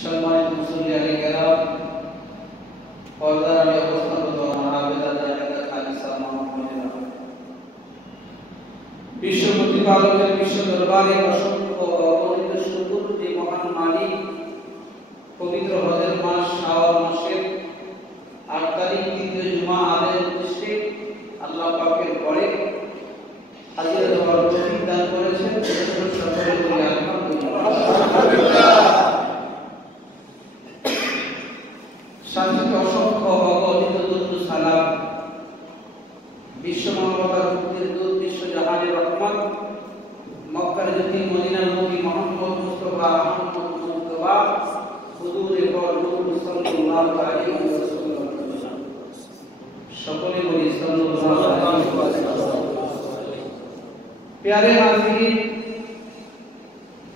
সম্মানিত মুসল্লিয়ানে কেরাম, পর্দার আড়ালে অবস্থানরত আমার আবেদা জায়েদা খালিসা মাহমুদুল্লাহ, বিশ্ব প্রতিপালকের বিশ্ব দরবারে অসংখ্য অগণিত শুকর যে মহান মালিক পবিত্র হজের মাস শাওয়াল মাসের ৮ তারিখ দ্বিতীয় জুমা আদায়ের উদ্দেশ্যে আল্লাহ পাকের ঘরে হাজির হওয়ার তৌফিক দান করেছেন। সকলে বলি আলহামদুলিল্লাহ। সাথে অসংখ্য অগণিত দরুদ সালাম বিশ্ব মানবতার মুক্তির দূত, বিশ্ব জাহানের রহমত, মক্কার জ্যোতি মদিনার নবী মুহাম্মদ মুস্তাফা আহমদ মুস্তফা হুজুরে পর নূর সাল্লাল্লাহু আলাইহি ওয়াসাল্লাম, সকলে বলি সাল্লাল্লাহু আলাইহি ওয়াসাল্লাম। প্যারে হাজিরিন,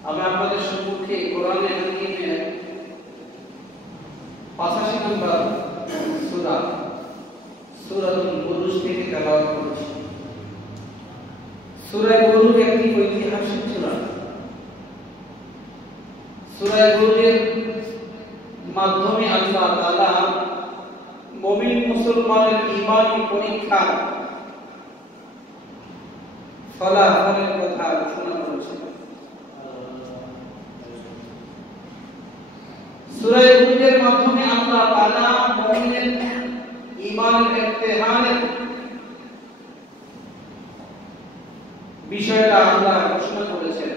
আমি আপনাদের সম্মুখে কোরআনে হাকিমের 85 নম্বর সূরা সূরাতুল বুরুজ থেকে তেলাওয়াত করছি। সূরা বুরুজ একটি ঐতিহাসিক সূরা। সূরা বুরুজের মাধ্যমে আল্লাহ তাআলা মুমিন মুসলমানের ঈমানি পরীক্ষা ফলাফলের কথা ঘোষণা করেছেন। সূরা বুরুজের মাধ্যমে আল্লাহ তাআলা মুমিনের ঈমানের ইমতিহানের বিষয়টা আল্লাহ ঘোষণা করেছেন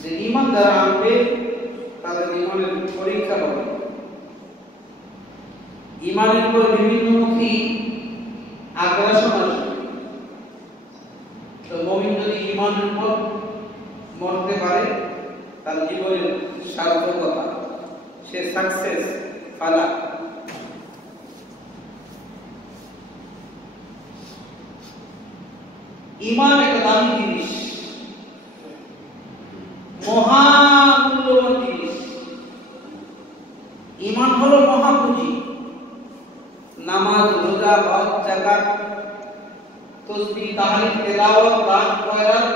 যে ঈমান যারা আনবে তাদের ঈমানের পরীক্ষা হবে। ঈমানের উপর বিভিন্নমুখী আগ্রাসন আসবে। তো মুমিন যদি ঈমানের উপর মরতে পারে, তার জীবনের সার্থকতা, সে সাকসেস ফালা। ঈমান একটা দামি জিনিস, মহামূল্যবান জিনিস। ঈমান হলো মহাপুঁজি। নামাজ, রোজা, হজ, যাকাত, তাসবিহ, তাহলিল, তেলাওয়াত, দান, খয়রাত,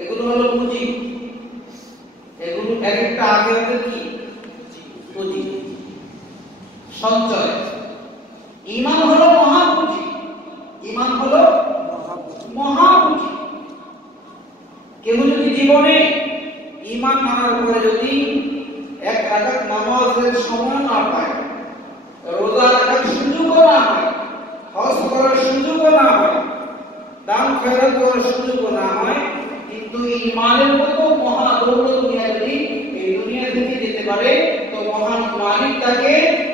এগুলো হলো পুঁজি। এগুলো এক একটা আখিরাতের কি পুঁজি, সঞ্চয়। ঈমান হলো মহাপুঁজি। ঈমান হলো মহাপুঁজি। কেউ যদি জীবনে ঈমান আনার পরে যদি এক রাকাত নামাজের সময় না পায়, রোজা রাখার সুযোগও না হয়, হজ করার সুযোগও না হয়, দান খয়রাত করার সুযোগও না হয়, কিন্তু ঈমানের মতো মহা দৌলত দুনিয়া যদি এই দুনিয়া থেকে যেতে পারে, তো মহান মালিক তাকে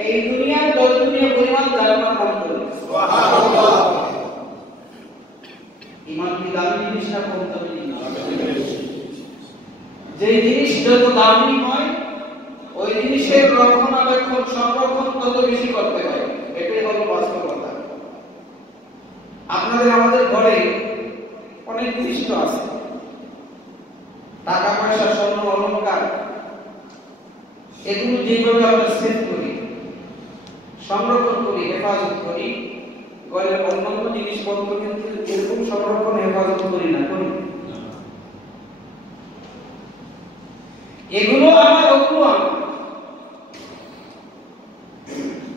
এই দুনিয়ার 10 দুনিয়া পরিমাণ জান্নাত দান করবে। সুবহানাল্লাহ। ঈমান কি দামি জিনিস না কম দামি জিনিস? যে জিনিস যত দামি হয়, ওই জিনিসের রক্ষণাবেক্ষণ, সংরক্ষণ তত বেশি করতে হয়। এটাই হলো বাস্তবতা। আপনাদের আমাদের ঘরে অনেক জিনিস তো আছে, টাকা পয়সা, স্বর্ণ অলংকার, এগুলো যেভাবে আমরা সেভ করি, সংরক্ষণ করি, হেফাজত করি, ঘরের অন্যান্য জিনিসপত্র কিন্তু এরকম সংরক্ষণ হেফাজত করি না, করি। এগুলো আমার, ওগুলো আমার।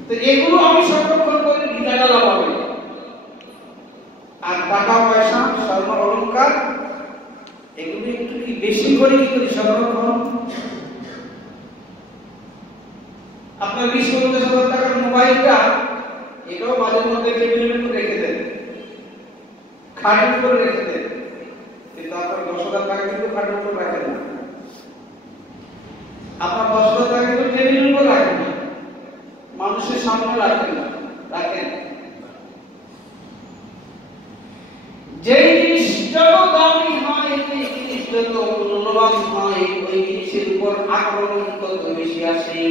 তো এগুলো আমি সংরক্ষণ করে ভিটাটা লাগাবো। আর টাকা পয়সা, স্বর্ণ অলংকার, এগুলো একটু কি বেশি করে কি করি সংরক্ষণ। আপনার 20-50 হাজার টাকার মোবাইলটা, এটাও মাঝে মধ্যে টেবিলের উপর রেখে দেন, খাটের উপর রেখে দেন, কিন্তু আপনার 10,000 টাকা কিন্তু খাটের উপর রাখেন না। আপনার 10,000 টাকা কিন্তু টেবিলের উপর রাখেন না, মানুষের সামনে রাখেন না, রাখেন। যেই জিনিস যত দামি হয়, সেই জিনিস যত মূল্যবান হয়, ওই জিনিসের উপর আক্রমণ তত বেশি আসে।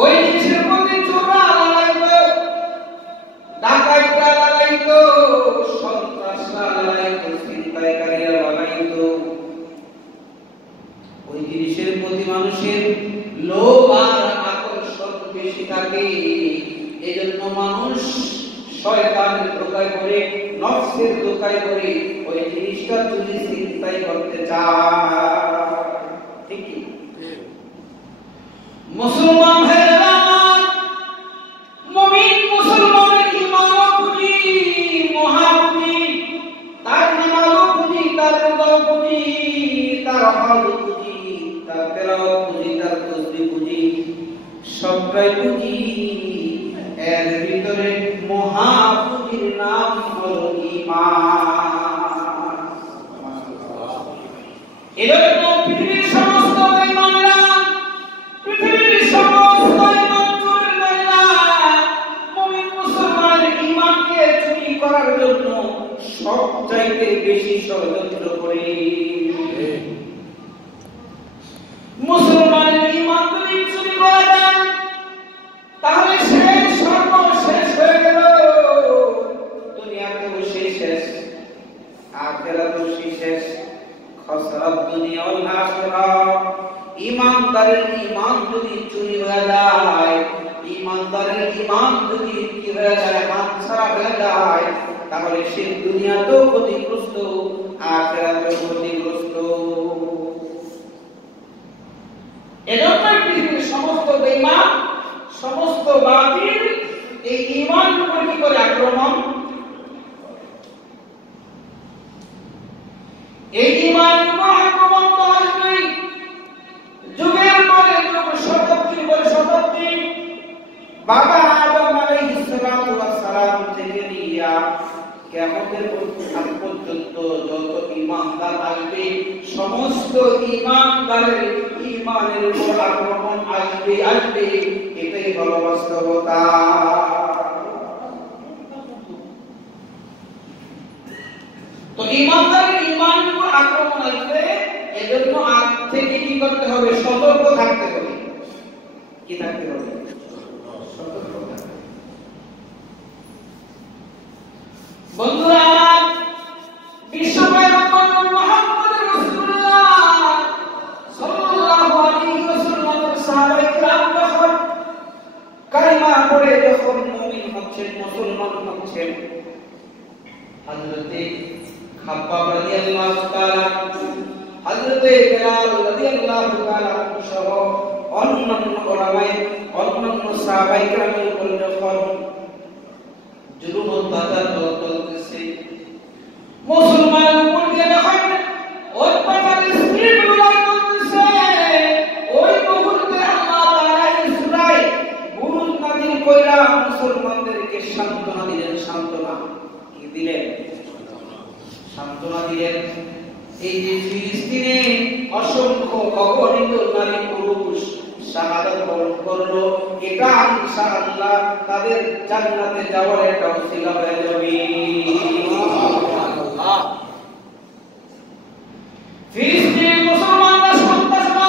ওই জিনিসের মধ্যে চোরা লাগাইতো, ডাকাইতরা লাগাইতো, সন্ত্রাসরা লাগাইতো, ছিনতাইকারীরা লাগাইতো। ওই জিনিসের প্রতি মানুষের লোভ আর আকর্ষণ বেশি থাকে। এজন্য মানুষ শয়তানের ধোঁকায় পড়ে, নফসের ধোঁকায় পড়ে ওই জিনিসটা যদি চিন্তাই করতে চায়, ঠিক কি? মুসলমান ভাইরা, মুমিন মুসলমানের ঈমানও পুঁজি, মহাপুঁজি, তার নামাজও পুঁজি, তার রোজাও পুঁজি, তার হজও পুঁজি, তার তেলাওয়াত পুঁজি, তার তাসবিহ পুঁজি, সবটাই পুঁজি। এর ভিতরে মহাপুঁজির নাম হলো ঈমান। এজন্য পৃথিবীর সমস্ত বেঈমানরা, পৃথিবীর সমস্ত ঈমানচোরেরা মুমিন মুসলমানের ঈমানকে চুরি করার জন্য সবচাইতে বেশি ষড়যন্ত্র করে। মুসলমানের ঈমান যদি চুরি করা যায় তাহলে সে সর্বশেষ হয়ে গেল। দুনিয়াতেও সে শেষ, আখিরাতেও সে শেষ। খসরাত দুনিয়া ওয়াল আখিরা। ঈমানদারের ঈমান যদি চুরি হয়ে যায়, ঈমানদারের ঈমান যদি কি হয়ে যায়, হাতছাড়া হয়ে যায়, তাহলে সে দুনিয়াতেও ক্ষতিগ্রস্ত, আখিরাতেও ক্ষতিগ্রস্ত। এজন্য পৃথিবীর সমস্ত বেঈমান, সমস্ত বাতিল এই ঈমানের উপর কি করে আক্রমণ? এই ঈমানের উপর আক্রমণ তো আসবেই। যুগের পরে যুগ, শতাব্দীর পরে শতাব্দী, বাবা আদম আলাইহিস সালাতু ওয়াস সালাম থেকে নিয়ে কিয়ামতের আগ পর্যন্ত যত ঈমানদার আসবে, সমস্ত ঈমানদারের ঈমানের উপর আক্রমণ আসবে। এটাই হলো বাস্তবতা। তো ঈমানদারের ঈমানের উপর আক্রমণ আসবে, এজন্য আগ থেকে কি করতে হবে? সতর্ক থাকতে হবে। কি থাকতে হবে? সতর্ক থাকতে হবে। বন্ধুরা আমার, বিশ্ব পয়গম্বর মুহাম্মদ রাসূলুল্লাহ সাল্লাল্লাহু আলাইহি ওয়াসাল্লামের সাহাবায়ে কিরাম যখন কালিমা পড়ে যখন মুমিন হচ্ছেন, মুসলমান হচ্ছেন, হযরতে খাব্বাব রাদিয়াল্লাহু তাআলা, হযরতে বেলাল রাদিয়াল্লাহু তাআলা সহ অন্যান্য উলামায়ে, অন্যান্য সাহাবায়ে কিরামের উপর যখন জুলুম অত্যাচার চলতেছে, মুসলমানের উপর দিয়ে যখন অত্যাচারের স্পিডগুলো চলতেছে, ওই মুহূর্তে আল্লাহ তাআলা এই সূরায়ে বুরুজ নাযিল কইরা মুসলমানদেরকে সান্ত্বনা দিলেন। সান্ত্বনা কি দিলেন? সান্ত্বনা দিলেন। এই যে ফিলিস্তিনে অসংখ্য অগণিত নারী পুরুষ শাহাদাত বরণ করলো, এটা ইনশাআল্লাহ তাদের জান্নাতে যাওয়ার একটা ওসিলা হয়ে যাবে। সুবহানাল্লাহ। ফিলিস্তিনের মুসলমানরা সন্ত্রাসীরা,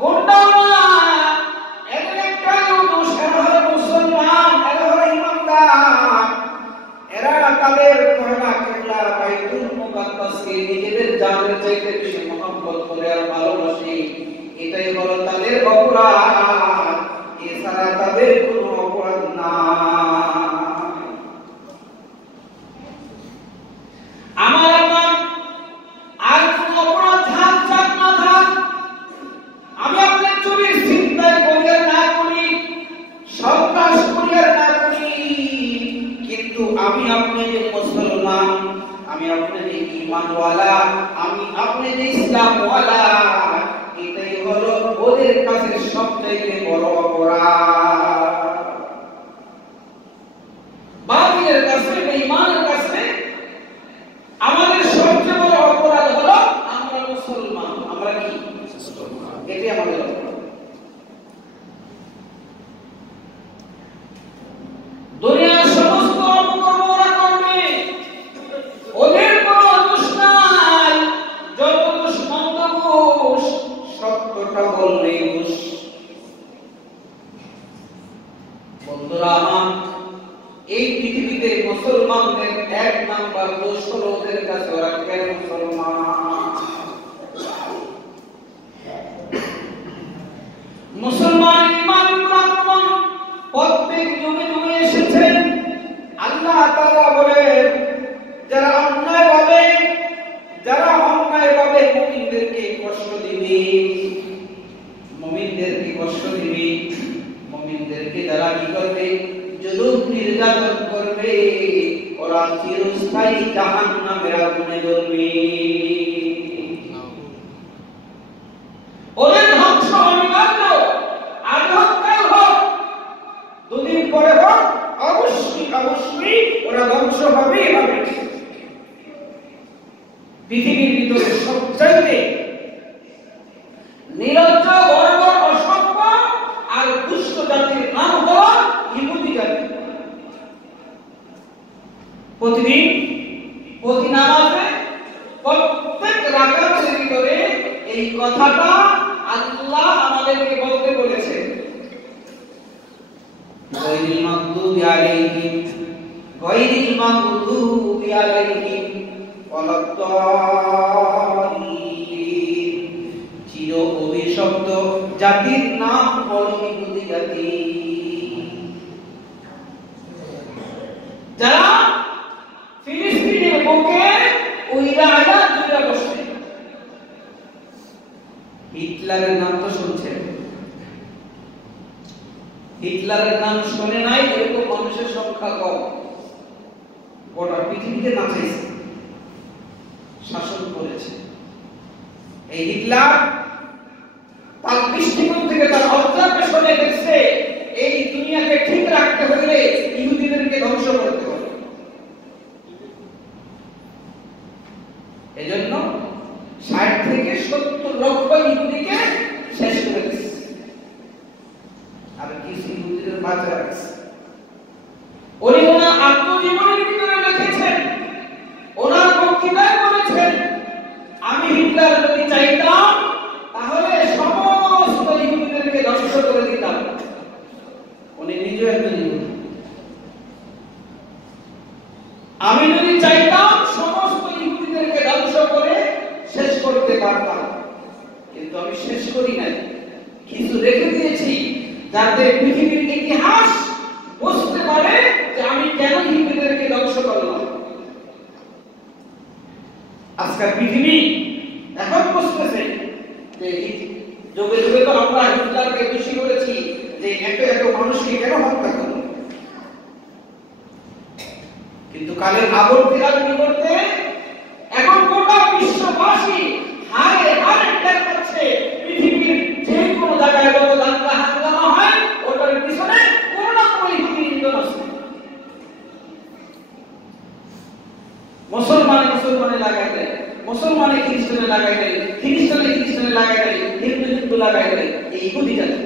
গুন্ডারা, এদের একটাই উদ্দেশ্য, এরা হলো মুসলমান, এরা হলো ঈমানদার। এরা তাদের পয়লা কিবলা বাইতুল মুকাদ্দাসকে নিজেদের জানের চাইতে বেশি মহব্বত করে আর ভালোবাসে। এটাই হলো তাদের অপরাধ, এছাড়া তাদের কোনো অপরাধ না। আমার আর কোনো অপরাধ থাক থাক না থাক, আমি আপনার চুরি চিন্তায় করি আর না করি, সন্ত্রাস করি আর না করি, কিন্তু আমি আপনি যে মুসলমান, আমি আপনি যে ঈমানওয়ালা, আমি আপনি যে ইসলামওয়ালা, এটাই হলো ওদের কাছে সবথেকে বড় অপরাধ। বাতিলের কাছে, বেঈমানের কাছে আমাদের সবচেয়ে বড় অপরাধ হলো আমরা মুসলমান। আমরা কি মুসলমান? এটাই আমাদের অপরাধ। দুনিয়ার সমস্ত অপকর্ম ওরা করবে, ওদের কোনো দোষ নাই। যত দোষ মন্দ দোষ, সত্যটা বললেই দোষ। বন্ধুরা আমার, এই পৃথিবীতে মুসলমানদের এক নাম্বার দোষ হলো ওদের কাছে ওরা কেন মুসলমান। মুসলমান ঈমান আক্রমণ প্রত্যেক যুগে যুগে এসেছেন। আল্লাহ তাআলা বলেন, যারা অন্যায়ভাবে আগুনে জ্বলবে। ওদের ধ্বংস অনিবার্য, আজ হোক কাল হোক, দুদিন পরে হোক, অবশ্যই ওরা ধ্বংস হবেই হবে। পৃথিবীর ভিতরে সবচাইতে নিরজ্জ, গর্ব, অসভ্য আর দুষ্ট জাতির নাম হলো ইহুদি জাতি। প্রতিদিন প্রতি নামাজে প্রত্যেক রাকাতের ভিতরে এই কথাটা আল্লাহ আমাদেরকে বলতে বলেছে, গায়রিল মাগদুবি আলাইহিম ওয়ালাদ-দাল্লিন। চির অভিশপ্ত জাতির নাম হলো ইহুদি জাতি, যারা ফিলিস্তিনের বুকে উইরা আয়াত জুড়ে বসে। হিটলারের নাম তো শুনছেন, হিটলারের নাম শুনে নাই এরকম মানুষের সংখ্যা কম। গোটা পৃথিবীতে নাচাইছে, শাসন করেছে। এই হিটলার তার দৃষ্টিকোণ থেকে, তার অবজারভেশনে দেখছে এই দুনিয়াকে ঠিক রাখতে হলে ইহুদিদেরকে ধ্বংস করতে হবে। এজন্য ৬০ থেকে ৭০ লক্ষ ইহুদিকে শেষ করে দিচ্ছে, আর কিছু ইহুদিদের বাঁচা রাখছে। উনি ওনার আত্মজীবনীর ভিতরে লিখেছেন, ওনার বক্তৃতায় বলেছেন, আমি হিটলার যদি চাইতাম তাহলে সমস্ত ইহুদিদেরকে ধ্বংস করে দিতাম। উনি নিজে একজন ইহুদি। আমি যদি চাইতাম সমস্ত ইহুদিদেরকে ধ্বংস করে শেষ করতে পারতাম, কিন্তু আমি শেষ করি নাই, কিছু রেখে দিয়েছি যাতে পৃথিবীর ইতিহাস বুঝতে পারে যে আমি কেন ইহুদিদেরকে ধ্বংস করলাম। আজকের পৃথিবী এখন বুঝতেছে যে যুগে যুগে তো আমরা হিটলারকে দোষী করেছি যে এত এত মানুষকে কেন হত্যা করল, কিন্তু কালের আবর্তির বিবর্তে এখন গোটা বিশ্ববাসী হারে হারে টের পাচ্ছে পৃথিবীর যে কোনো জায়গায় যত দাঙ্গা হাঙ্গামা হয় ওটার পিছনে কোনো না কোনো ইহুদি নিন্দন আছে। মুসলমানে লাগাই দেয়, মুসলমানে খ্রিস্টানে লাগাই দেয়, খ্রিস্টানে লাগাই দেয়, হিন্দু লাগাই দেয়। এই ইহুদি জাতি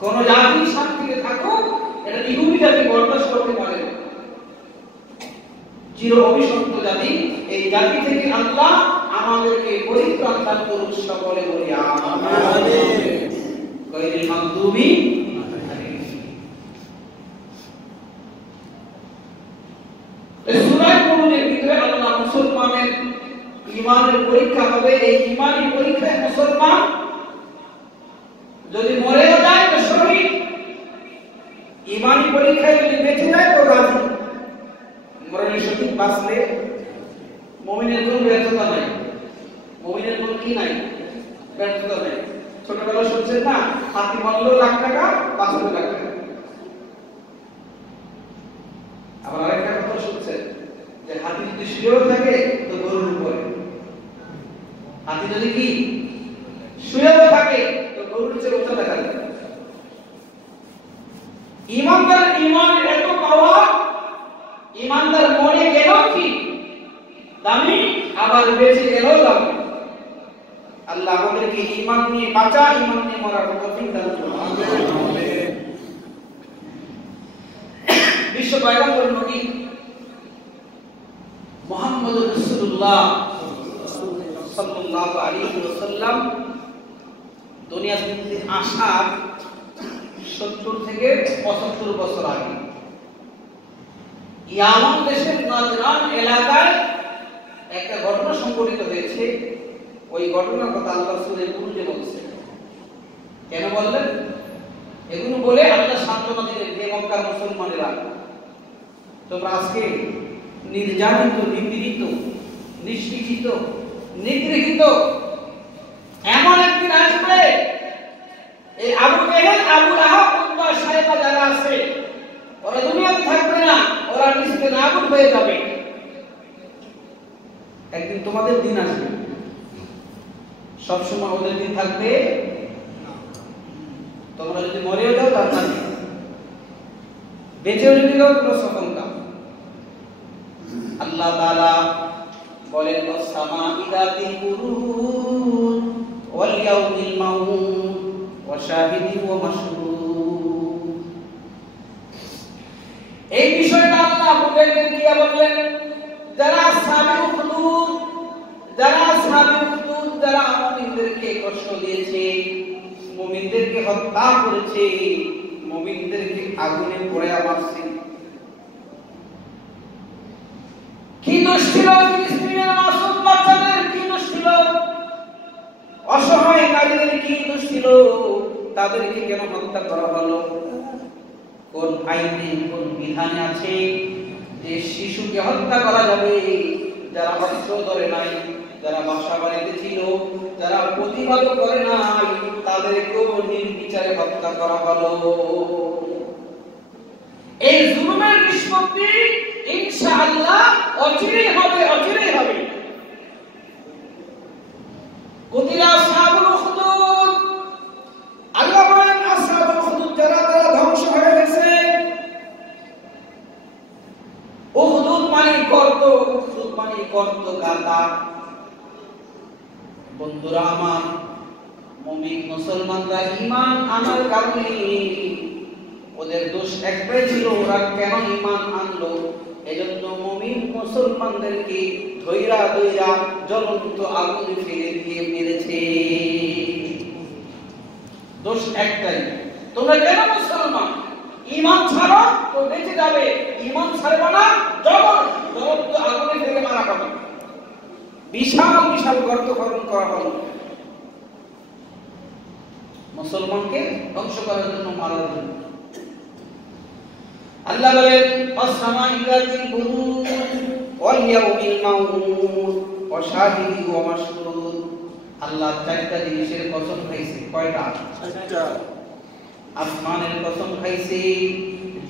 কোন জাতি শান্তিতে থাকুক, এটা ইহুদি জাতি বরদাস্ত করতে পারে না। চির অভিশপ্ত জাতি, এই জাতি থেকে আল্লাহ আমাদেরকে পরিত্রাণ দান করুন, সকলে বলি আমিন। গায়রিল মাগদুবি আলাইহিম। এই সূরা কুরআনের ভিতরে আল্লাহ মুসলমানের ঈমানের পরীক্ষা হবে। এই ঈমানি পরীক্ষায় মুসলমান যদি মরেও যায় তো শহীদ, ঈমানি পরীক্ষায় যদি বেঁচে যায় তো রাজি। মরণের শহীদ বাঁচলে মুমিনের কোনো ব্যর্থতা নাই। মুমিনের কোনো কি নাই? ব্যর্থতা নাই। ছোটবেলা শুনছেন না, হাতি মরলেও লাখ টাকা, বাঁচলেও লাখ টাকা। আবার আরেকটা কথা শুনছেন যে হাতি যদি শুয়েও থাকে তো গরুর উপরে, হাতি যদি কি শুয়েও থাকে তো গরুর চেয়ে উঁচা দেখা যায়। ইমানদারের ঈমানের এত পাওয়ার, ইমানদার মরে গেলেও কি দামি, আবার বেঁচে গেলেও দামি। আল্লাহ আমাদেরকে ঈমান নিয়ে বাঁচা, ঈমান নিয়ে মরার তৌফিক দান করুন। আমিন। বিশ্ব পয়গম্বর নবী মুহাম্মদুর রাসূলুল্লাহ সাল্লাল্লাহু আলাইহি ওয়াসাল্লাম দুনিয়াতে আসার 70 থেকে 75 বছর আগে ইয়ামান দেশের নাজরান এলাকায় একটা ঘটনা সংঘটিত হয়েছে। ওই ঘটনার কথা আল্লাহ সূরা কুরআনে বলছেন। কেন বললেন? এগুলো বলে আল্লাহ সান্ত্বনা দিলেন যে মক্কার মুসলমানেরা, তোমরা আজকে নির্যাতিত, নিপীড়িত, নিষ্পীড়িত, নিগৃহীত, এমন একদিন আসবে এই আবু জেহেল, আবু লাহাব, উতবা, সাইবা যারা আছে ওরা দুনিয়াতে থাকবে না, ওরা নিস্তেনাবুদ হয়ে যাবে। একদিন তোমাদের দিন আসবে, সবসময় ওদের দিন থাকবে। তোমরা যদি মরেও যাও তার থাকবে, বেঁচেও যদি যাও তোমরা সফলতা। আল্লাহ তাআলা বলেন ওয়াস-সামা'i যাতিল বুরুজ ওয়াল ইয়াউমিল মাউউদ ওয়া শাহিদিন ওয়া মাশহুদ। এই বিষয়টা আল্লাহ বুঝাইতে গিয়ে বললেন যারা আসহাবুল হুদুদ, যারা মুমিনদেরকে কষ্ট দিয়েছে, মুমিনদেরকে হত্যা করেছে, মুমিনদেরকে আগুনে পোড়ায়া মারছে, কি দোষ ছিল? ফিলিস্তিনের মাসুম বাচ্চাদের কি দোষ ছিল? অসহায় নারীদের কি দোষ ছিল? তাদেরকে কেন হত্যা করা হলো? কোন আইনে, কোন বিধানে আছে যে শিশুকে হত্যা করা যাবে? যারা অস্ত্র ধরে নাই, যারা বাসা বাড়িতে ছিল, যারা প্রতিবাদ করে নাই, তাদেরকেও নির্বিচারে হত্যা করা হলো। এই জুলুমের নিষ্পত্তি ইনশাআল্লাহ অচিরেই হবে, অচিরেই হবে। কুতিলা আসহাবুল উখদুদ, আল্লাহ বলেন আসহাবুল উখদুদ যারা ধ্বংস হয়ে গেছে। উখদুদ মানে গর্ত, উখদুদ মানে গর্ত, গাদা। বন্ধুরা আমার, মুমিন মুসলমানরা ঈমান আনার কারণে ওদের দোষ একটাই ছিল, ওরা কেন ঈমান আনলো? এজন্য মুমিন মুসলমানদেরকে ধৈরা ধৈরা জ্বলন্ত আগুনে ফেলে দিয়ে মেরেছে। দোষ একটাই, তোমরা কেন মুসলমান? ঈমান ছাড়ো তো বেঁচে যাবে, ঈমান ছাড়বে না জ্বলন্ত আগুনে ফেলে মারা হবে। বিশাল বিশাল গর্ত খনন করা হলো মুসলমানকে ধ্বংস করার জন্য, মারার জন্য। আল্লাহ বলেন ওয়াস-সামা'i যাতিল বুরুজ ওয়াল ইয়াউমিল মাউউদ ওয়া শাহিদিন ওয়া মাশহুদ। আল্লাহ চারটা জিনিসের কসম খাইছে। কয়টা? চারটা। আসমানের কসম খাইছে,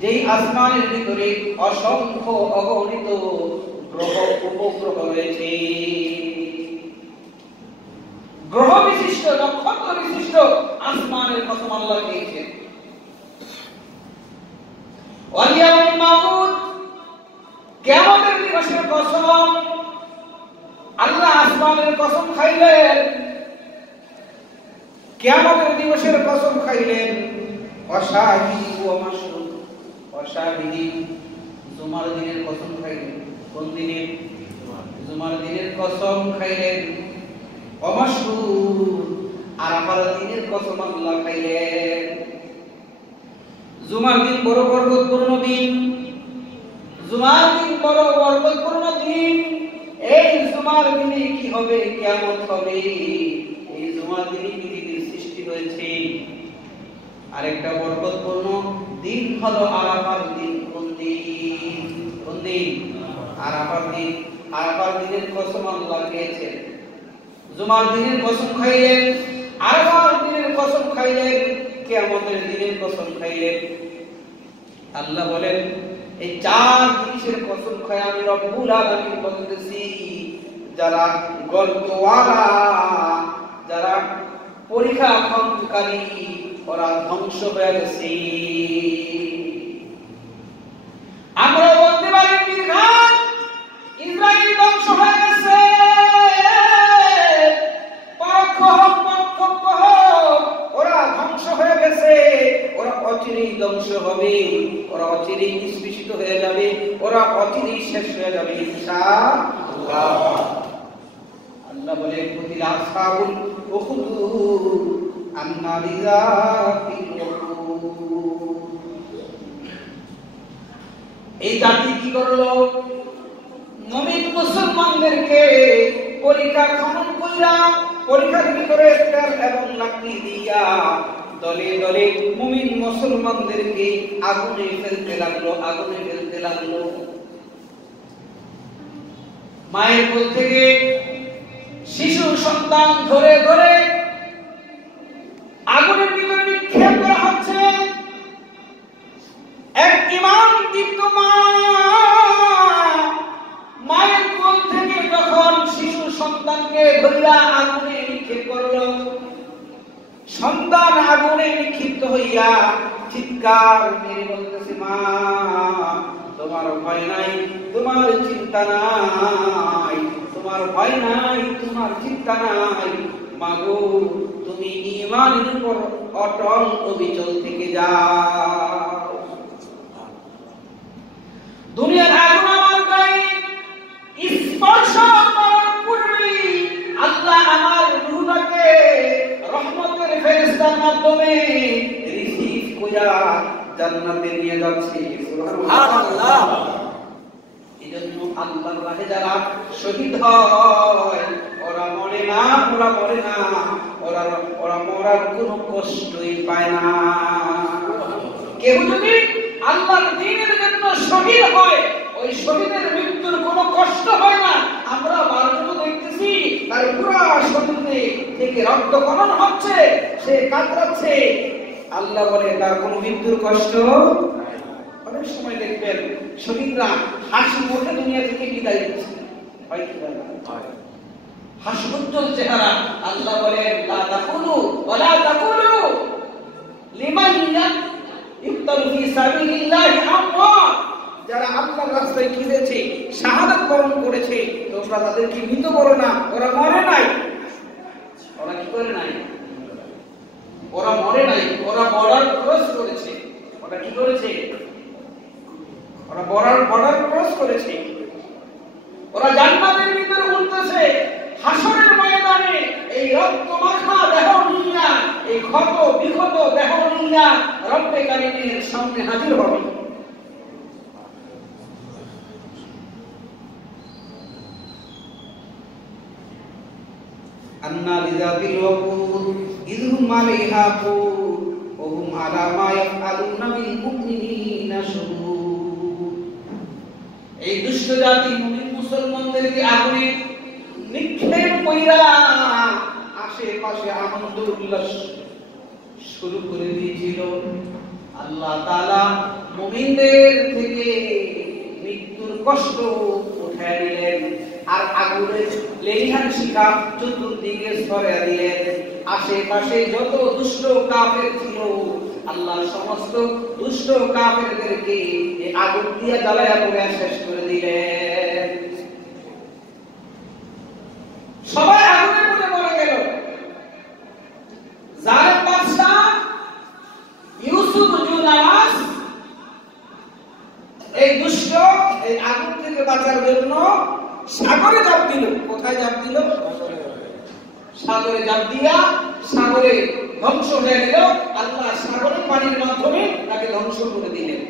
যেই আসমানের ভিতরে অসংখ্য অগণিত গ্রহ উপগ্রহ রয়েছে, গ্রহ বিশিষ্ট, নক্ষত্র বিশিষ্ট আসমানের কসম আল্লাহ দিয়েছেন। ওয়াল ইয়াউমিল মাউউদ, কিয়ামতের দিবসের কসম আল্লাহ আসমানের কসম খাইলেন, কিয়ামতের দিবসের কসম খাইলেন। ওয়া শাহিদিন ওয়া মাশহুদ, ওয়া শাহিদিন জুমার দিনের কসম খাইলেন। কোন দিনের? জুমার দিনের কসম খাইলেন। ওয়া মাশহুদ, আরাফার দিনের কসম আল্লাহ খাইলেন। জুমার দিন বড় বরকতপূর্ণ দিন, জুমার দিন বড় বরকতপূর্ণ দিন। এই জুমার দিনে কি হবে? কিয়ামত হবে। এই জুমার দিনে পৃথিবীর সৃষ্টি হয়েছে। আরেকটা বরকতপূর্ণ দিন হলো আরাফার দিন। কোন দিন? কোন দিন? আরাফার দিন। আরাফার দিনের কসম আল্লাহ খেয়েছেন। জুমার দিনের কসম খাইলেন, আরাফার দিনের কসম খাইলেন, কিয়ামতের দিনের কসম খাইলেন। আল্লাহ বলেন এই চার জিনিসের কসম খাই আমি রব্বুল আলামিন বলতেছি, যারা গল্পওয়ালা, যারা পরীক্ষা খননকারী, ওরা ধ্বংস হয়ে গেছে। আমরা বলতে পারি নির্ঘাত ইসরায়েল ধ্বংস হয়ে গেছে। পরোক্ষ হোক প্রত্যক্ষ হোক, ওরা ধ্বংস হয়ে গেছে। ওরা অচিরেই ধ্বংস হবে, ওরা অচিরেই নিষ্পেষিত হয়ে যাবে, ওরা অচিরেই শেষ হয়ে যাবে ইনশাআল্লাহ। আল্লাহ বলে কুতিলা আসহাবুল উখদুদ আন্নারি যাতিল উখদুদ। এই জাতি কি করলো? মুমিন মুসলমানদেরকে পরীক্ষা খনন কইরা, পরীক্ষার ভিতরে তেল এবং লাকড়ি দিয়া দলে দলে মুমিন মুসলমানদেরকে আগুনে ফেলতে লাগলো, আগুনে ফেলতে লাগলো। মায়ের কোল থেকে শিশু সন্তান ধরে ধরে আগুনের ভিতরে নিক্ষেপ করা হচ্ছে। এক ঈমান দীপ্ত মা ধরিয়া আগুনে নিক্ষেপ করলো। সন্তান আগুনে নিক্ষিপ্ত হইয়া চিৎকার মেরে বলতেছে, মা তোমার ভয় নাই, তোমার চিন্তা নাই, তোমার ভয় নাই, তোমার চিন্তা নাই, মাগো তুমি ঈমানের উপর অটল অবিচল থেকে যাও। দুনিয়ার আগুন আমার গায়ে স্পর্শ করার পূর্বে আল্লাহ আমার রূহটাকে রহমতের ফেরেশতার মাধ্যমে রিসিভ কইরা জান্নাতে নিয়ে যাচ্ছে। সুবহানাল্লাহ। এজন্য আল্লাহর রাহে যারা শহীদ হয় ওরা মরে না, ওরা মরে না, ওরা মরার কোনো কষ্টই পায় না। কেউ যদি আল্লাহর দ্বীনের জন্য শহীদ হয়, ওই শহীদের মৃত্যুর কোনো কষ্ট হয় না। আমরা বারবার দেখতেছি তার পুরো শরীরে থেকে রক্তক্ষরণ হচ্ছে, সে কাতরাচ্ছে, আল্লাহ বলে তার কোনো মৃত্যুর কষ্ট। অনেক সময় দেখবেন শহীদরা হাসি মুখে দুনিয়া থেকে বিদায় দিচ্ছে, হয় কি হয়? হাসিউজ্জ্বল চেহারা। আল্লাহ বলেন লা তাকুলু ওয়ালা তাকুলু লিমান ইফতারু ফি সাবিলিল্লাহি আমওয়াত। যারা আল্লাহর রাস্তায় কিনেছে, শাহাদাত বরণ করেছে, তোমরা তাদেরকে মৃত বলো না, ওরা মরে নাই। ওরা কি করে নাই? ওরা মরে নাই, ওরা বর্ডার ক্রস করেছে। ওরা কি করেছে? ওরা বর্ডার ক্রস করেছে। ওরা জান্নাতের ভিতরে উঠতেছে। হাসরের ময়দানে এই রক্তমাখা দেহ নিয়া, এই ক্ষত বিক্ষত দেহ নিয়া রব্বে কারীমের সামনে হাজির হবে। আন্না লিযাতিল ওয়াকুদ ইযহুম আলাইহা কুদ ওয়া হুম আলা মা ইয়াফআলুনা বিল মুমিনিনা শুহুদ। এই দুষ্ট জাতি মুমিন মুসলমানদেরকে আগুনে নিক্ষেপ কইরা আশেপাশে আনন্দ উল্লাস শুরু করে দিয়েছিল। আল্লাহ তাআলা মুমিনদের থেকে মৃত্যুর কষ্ট উঠায় দিলেন, আর আগুনের লেলিহান শিখা চতুর্দিকে ছড়িয়ে দিলেন। আশেপাশে যত দুষ্ট কাফের ছিল, আল্লাহ সমস্ত দুষ্ট কাফেরদেরকে এই আগুন দিয়ে জ্বালায়া পুড়ে শেষ করে দিলেন। সবাই আগুনে পুড়ে মরে গেল। জালেম বাদশা ইউসুফ জুনাস এই দুষ্ট এই আগুন থেকে বাঁচার জন্য সাগরে ঝাঁপ দিল। কোথায় ঝাঁপ দিল? সাগরে ঝাঁপ দিয়া সাগরে ধ্বংস হয়ে গেল। আল্লাহ সাগরের পানির মাধ্যমে তাকে ধ্বংস করে দিলেন।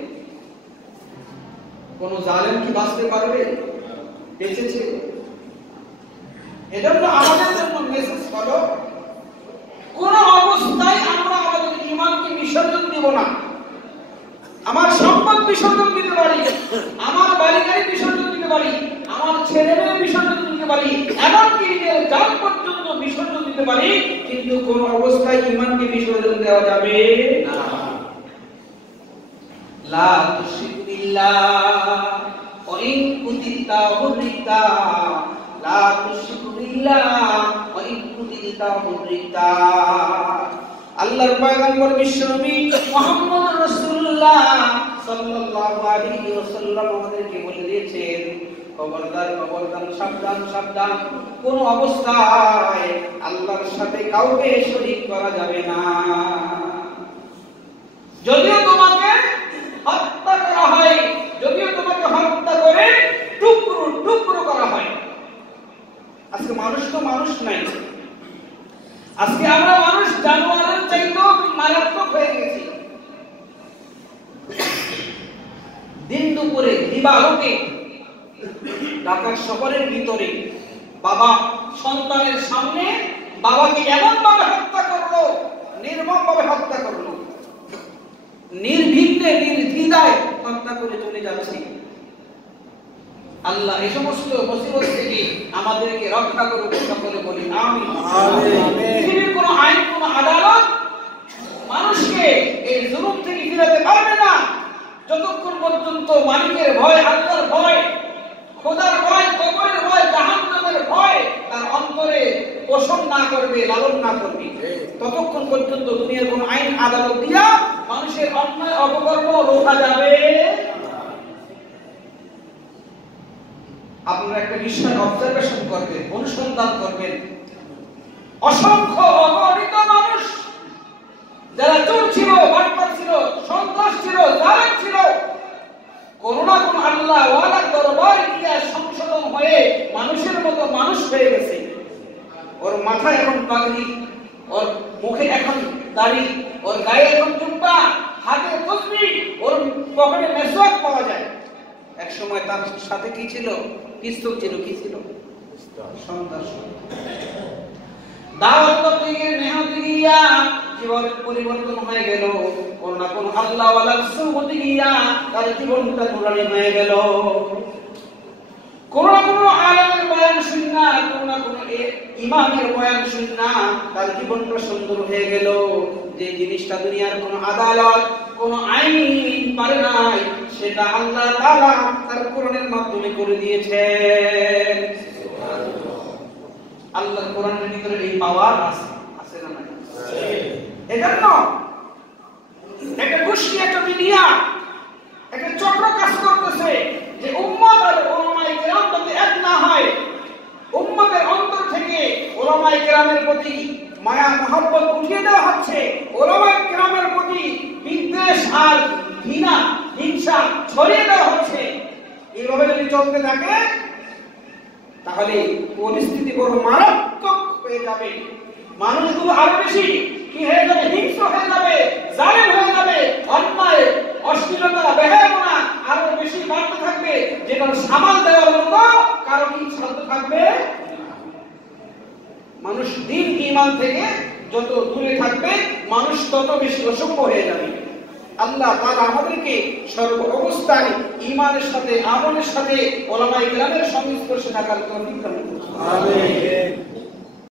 কোন জালেম কি বাঁচতে পারবে? বেঁচেছে। এজন্য আমাদের জন্য মেসেজ হলো, কোন অবস্থায় আমরা আমাদের ঈমানকে বিসর্জন দিব না। আমার সম্পদ বিসর্জন দিতে পারি, আমার বাড়ি গাড়ি বিসর্জন দিতে পারি, আমার ছেলে মেয়ে বিসর্জন দিতে পারি, এমনকি নিজের জান পর্যন্ত বিসর্জন দিতে পারি, কিন্তু কোন অবস্থায় ঈমানকে বিসর্জন দেওয়া যাবে না। লা তুশরিকু বিল্লাহ ওয়া ইন কুতিতা হুরিতা, লা তুশরিকু বিল্লাহ ওয়া ইন কুতিতা হুরিতা। আল্লাহর পয়গম্বর বিশ্বনবী মুহাম্মদ রাসূলুল্লাহ সাল্লাল্লাহু আলাইহি ওয়াসাল্লাম আমাদেরকে বলে দিয়েছেন, খবরদার খবরদার, সাবধান সাবধান, কোন অবস্থায় আল্লাহর সাথে কাউকে শরীক করা যাবে না। যদিও তোমাকে হত্যা করা হয়, যদিও তোমাকে হত্যা করে টুকরো টুকরো করা হয়। আজকে মানুষ তো মানুষ নাই। আজকে আমরা মানুষ জানোয়ারের চাইতেও মারাত্মক হয়ে গেছি। দিন দুপুরে দিবালোকে ঢাকা শহরের ভিতরে বাবা সন্তানের সামনে বাবাকে এমন ভাবে হত্যা করলো, নির্মম ভাবে হত্যা করলো, নির্বিঘ্নে নির্দ্বিধায় হত্যা করে চলে যাচ্ছে। আল্লাহ এই সমস্ত মুসিবত থেকে আমাদেরকে রক্ষা করুন, সকলে বলি আমিন। পৃথিবীর কোন আইন, কোন আদালত মানুষকে এই জুলুম থেকে ফিরাতে পারবে না যতক্ষণ পর্যন্ত মালিকের ভয়, আল্লাহর ভয়, খোদার ভয়, কবরের ভয়, জাহান্নামের ভয় তার অন্তরে পোষণ না করবে, লালন না করবে, ততক্ষণ পর্যন্ত দুনিয়ার কোন আইন আদালত দিয়া মানুষের অন্যায় অপকর্ম রোখা যাবে। আপনারা একটা বিষয় অবজারভেশন করবেন, অনুসন্ধান করবেন, অসংখ্য অগণিত মানুষ যারা চোর ছিল, বাটপার ছিল, সন্ত্রাস ছিল, জালেম ছিল, করোনা কোন আল্লাহ ওয়ালা দরবার গিয়া সংশোধন হয়ে মানুষের মতো মানুষ হয়ে গেছে। ওর মাথায় এখন পাগড়ি, ওর মুখে এখন দাড়ি, ওর গায়ে এখন জুব্বা, হাতে তসবিহ, ওর পকেটে মেসওয়াক পাওয়া যায়। এক সময় তার সাথে কি ছিল? পিস্তল ছিল। কি ছিল? সন্ত্রাস। দাওয়াত তবলীগের মেহনত গিয়া জীবনের পরিবর্তন হয়ে গেল। কোন না কোন আল্লাহ ওয়ালা সুন্নতি গিয়া তার জীবনটা নুরানি হয়ে গেল। কোন না কোন আলেমের বয়ান শুননা, কোন না কোন ইমামের বয়ান শুননা তার জীবনটা সুন্দর হয়ে গেল। যে জিনিসটা দুনিয়ার কোন আদালত, কোন আইন পারে নাই, সেটা আল্লাহ তাআলা তার কোরআনের মাধ্যমে করে দিয়েছেন। আল্লাহর কোরআনের ভিতরে এই পাওয়ার আছে না নাই? এজন্য একটা গোষ্ঠী, একটা মিডিয়া, একটা চক্র কাজ করতেছে যে উম্মত আর উলামায়ে কেরাম যদি এক না হয়, উম্মতের অন্তর থেকে উলামায়ে কেরামের প্রতি মায়া মহব্বত উঠিয়ে দেওয়া হচ্ছে, উলামায়ে কেরামের প্রতি বিদ্বেষ আর ঘৃণা হিংসা ছড়িয়ে দেওয়া হচ্ছে। এইভাবে যদি চলতে থাকে তাহলে পরিস্থিতি বড় মারাত্মক হয়ে যাবে। মানুষগুলো আরো বেশি কি হয়ে যাবে? হিংস্র হয়ে যাবে, জালেম হয়ে যাবে, অন্যায় অশ্লীলতা বেহায়াপনা আরো বেশি বাড়তে থাকবে, যেটা সামাল দেওয়ার মতো কারো কি সাধ্য থাকবে? মানুষ দিন ঈমান থেকে যত দূরে থাকবে, মানুষ তত বেশি অসভ্য হয়ে যাবে। আল্লাহ তাআলা আমাদেরকে সর্ব অবস্থায় ঈমানের সাথে, আমলের সাথে উলামায়ে কেরামের সংস্পর্শে থাকার তৌফিক দান করুন। আমিন।